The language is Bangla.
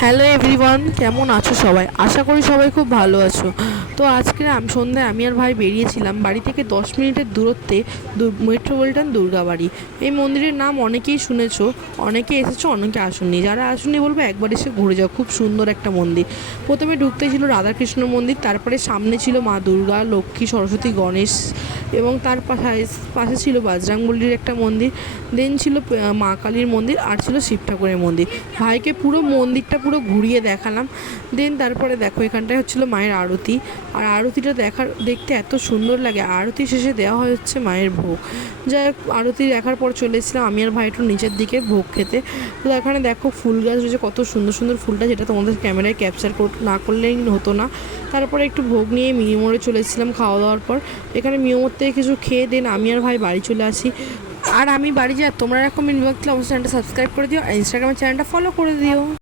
হ্যালো এভরিওয়ান, কেমন আছো সবাই? আশা করি সবাই খুব ভালো আছো। তো আজকে সন্ধ্যায় আমি আর ভাই বেরিয়েছিলাম বাড়ি থেকে 10 মিনিটের দূরত্বে মেট্রোপলিটন দুর্গাবাড়ি। এই মন্দিরের নাম অনেকেই শুনেছো, অনেকে এসেছো, অনেকে আসেননি। যারা আসেননি বলবো একবার এসে ঘুরে যাও, খুব সুন্দর একটা মন্দির। প্রথমে ঢুকতে ছিল রাধাকৃষ্ণ মন্দির, তারপরে সামনে ছিল মা দুর্গা, লক্ষ্মী, সরস্বতী, গণেশ এবং তার পাশে ছিল বজরংবলীর একটা মন্দির। দেন ছিল মা কালীর মন্দির, আর ছিল শিব ঠাকুরের মন্দির। ভাইকে পুরো মন্দিরটা পুরো ঘুরিয়ে দেখালাম। দেন তারপরে দেখো এখানটায় হচ্ছিলো মায়ের আরতি, আর আরতিটা দেখতে এত সুন্দর লাগে। আরতি শেষে দেওয়া হচ্ছে মায়ের ভোগ। যাই হোক, আরতি দেখার পর চলে এসেছিলাম আমি আর ভাই একটু নিচের দিকে ভোগ খেতে। তো এখানে দেখো ফুল গাছ রয়েছে, কত সুন্দর সুন্দর ফুলটা, যেটা তোমাদের ক্যামেরায় ক্যাপচার না করলেই হতো না। তারপরে একটু ভোগ নিয়ে মিয়মোড়ে চলে এসেছিলাম খাওয়া দাওয়ার পর। এখানে মিয়মোর থেকে কিছু খেয়ে দেন আমি আর ভাই বাড়ি চলে আসি। আর আমি বাড়ি যাই, তোমরা এরকম ইনবক্স অবশ্যই চ্যানেলটা সাবস্ক্রাইব করে দিও আর ইনস্টাগ্রামের চ্যানেলটা ফলো করে দিও।